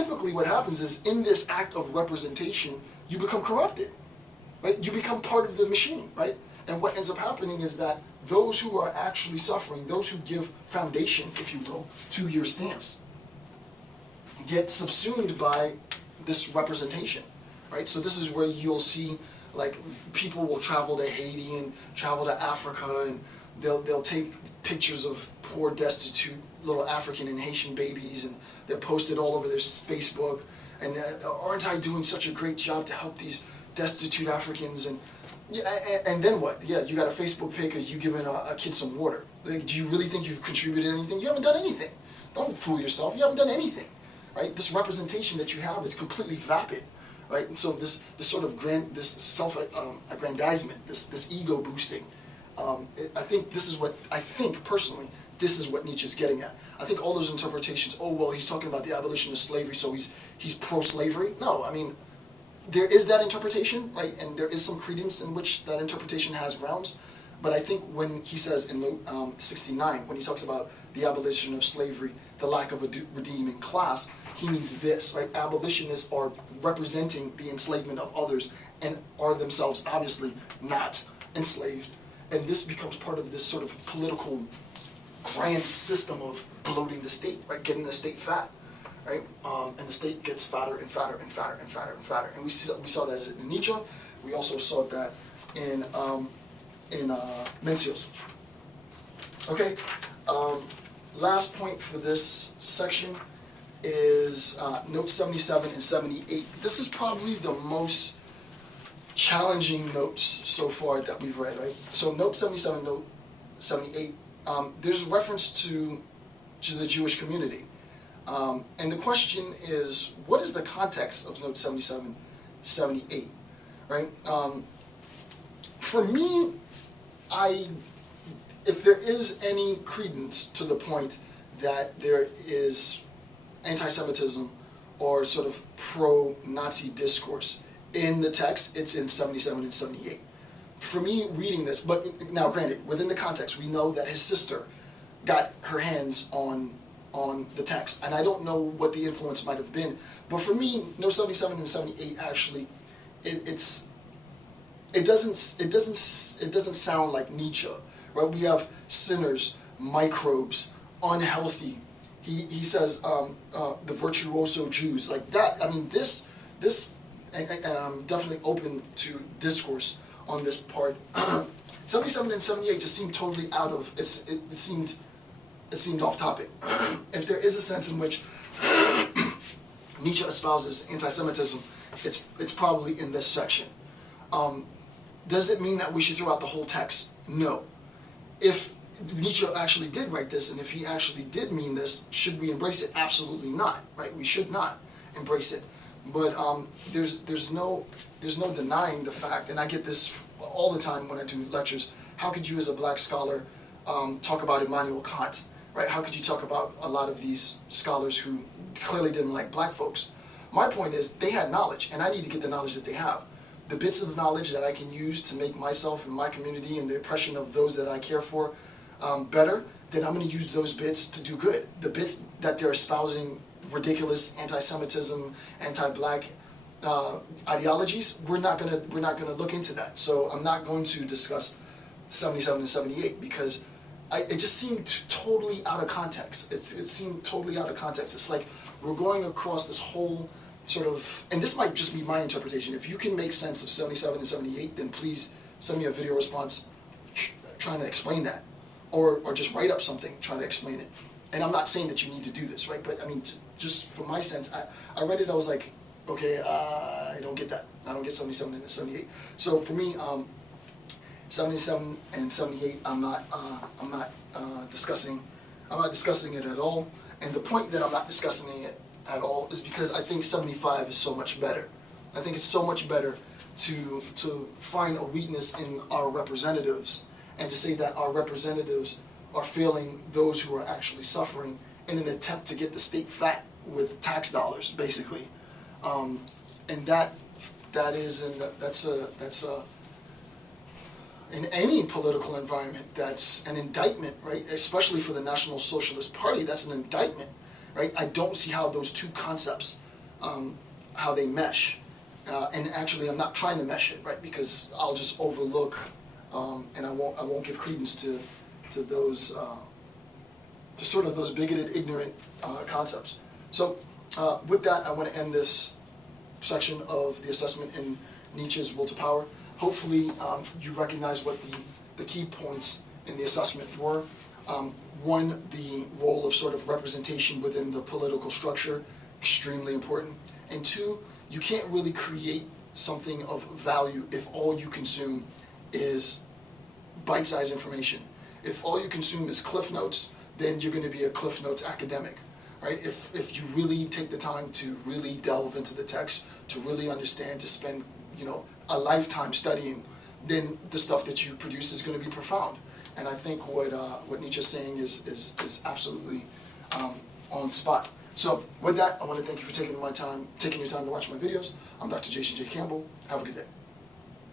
typically what happens is in this act of representation, you become corrupted, right? You become part of the machine, right? And what ends up happening is that those who are actually suffering, those who give foundation, if you will, to your stance, get subsumed by this representation, right? So this is where you'll see, like, people will travel to Haiti and travel to Africa, and they'll take pictures of poor, destitute little African and Haitian babies, and they're posted all over their Facebook, and aren't I doing such a great job to help these destitute Africans? And then what? Yeah, you got a Facebook pic of you giving a kid some water. Like, do you really think you've contributed anything? You haven't done anything. Don't fool yourself. You haven't done anything, right? This representation that you have is completely vapid, right? And so this sort of this self-aggrandizement, this ego boosting, I think this is what, personally, this is what Nietzsche's getting at. I think all those interpretations, oh, well, he's talking about the abolition of slavery, so he's pro-slavery. No, I mean, there is that interpretation, right? And there is some credence in which that interpretation has grounds. But I think when he says in 69, when he talks about the abolition of slavery, the lack of a redeeming class, he means this, right? Abolitionists are representing the enslavement of others and are themselves obviously not enslaved. And this becomes part of this sort of political grand system of bloating the state, right? Getting the state fat, right? And the state gets fatter and fatter and fatter and fatter and fatter. And we saw that in Nietzsche. We also saw that in Mencius. Okay. Last point for this section is notes 77 and 78. This is probably the most challenging notes so far that we've read, right? So note 77, note 78, there's reference to the Jewish community. And the question is, what is the context of note 77, 78, right? For me, if there is any credence to the point that there is anti-Semitism or sort of pro-Nazi discourse in the text, it's in 77 and 78. For me, reading this, but now granted, within the context, we know that his sister got her hands on the text, and I don't know what the influence might have been, but for me, no 77 and 78 actually, it doesn't sound like Nietzsche, right? We have sinners, microbes, unhealthy. He says the virtuoso Jews, like that. I mean, this, and I'm definitely open to discourse on this part. 77 and 78 just seemed totally out of it seemed off topic. If there is a sense in which Nietzsche espouses anti-Semitism, it's probably in this section. Does it mean that we should throw out the whole text? No. If Nietzsche actually did write this, and if he actually did mean this, should we embrace it? Absolutely not, right? We should not embrace it. But there's no denying the fact, and I get this all the time when I do lectures. How could you, as a black scholar, talk about Immanuel Kant, right? How could you talk about a lot of these scholars who clearly didn't like black folks? My point is, they had knowledge, and I need to get the knowledge that they have. The bits of knowledge that I can use to make myself and my community and the oppression of those that I care for better, then I'm going to use those bits to do good. The bits that they're espousing ridiculous anti-Semitism, anti-black ideologies, we're not gonna look into that. So I'm not going to discuss 77 and 78 because it just seemed totally out of context. It seemed totally out of context. It's like we're going across this whole sort of, and this might just be my interpretation. If you can make sense of 77 and 78, then please send me a video response trying to explain that, or just write up something trying to explain it. And I'm not saying that you need to do this, right? But I mean, just from my sense, I read it, I was like, okay, I don't get that. I don't get 77 and 78. So for me, 77 and 78, I'm not discussing it at all. And the point that I'm not discussing it at all is because I think 75 is so much better. I think it's so much better to find a weakness in our representatives and to say that our representatives are failing those who are actually suffering in an attempt to get the state fat with tax dollars, basically, and that's in any political environment, that's an indictment, right? Especially for the National Socialist Party, that's an indictment, right? I don't see how those two concepts how they mesh. And actually, I'm not trying to mesh it, right? Because I'll just overlook, and I won't give credence to those to sort of those bigoted, ignorant concepts. So with that, I want to end this section of the assessment in Nietzsche's Will to Power. Hopefully, you recognize what the key points in the assessment were. One, the role of sort of representation within the political structure, extremely important. And two, you can't really create something of value if all you consume is bite-sized information. If all you consume is Cliff Notes, then you're going to be a Cliff Notes academic, right? If you really take the time to really delve into the text, to really understand, to spend, a lifetime studying, then the stuff that you produce is going to be profound. And I think what Nietzsche is saying is absolutely on spot. So with that, I want to thank you for taking your time to watch my videos. I'm Dr. Jason J. Campbell. Have a good day.